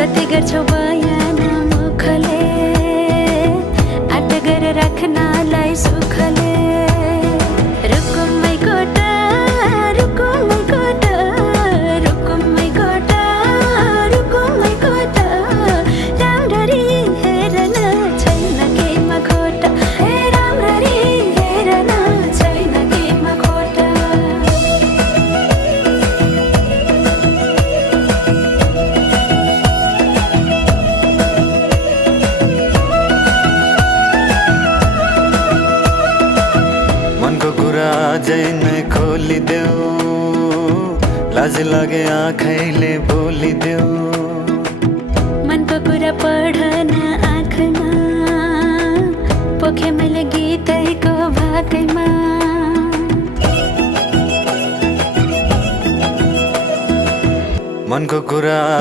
कति गर्छौ बयान मुखले आट गरेर राख्नलाई सुखले रुकुमै कोटा रुकुमै कोटा रुकुमै कोटा रुकुमै कोटा राम्ररी हेर्न छैन केमा खोटा हे राम्ररी हेर्न छैन केमा खोटा मनको कुरा अझै नै खोलिदेऊ लाज लागे आँखैले बोलिदेऊ मनको कुरा पढ्न आँखमा पोखे मैले गीतैको भाकैमा मनको कुरा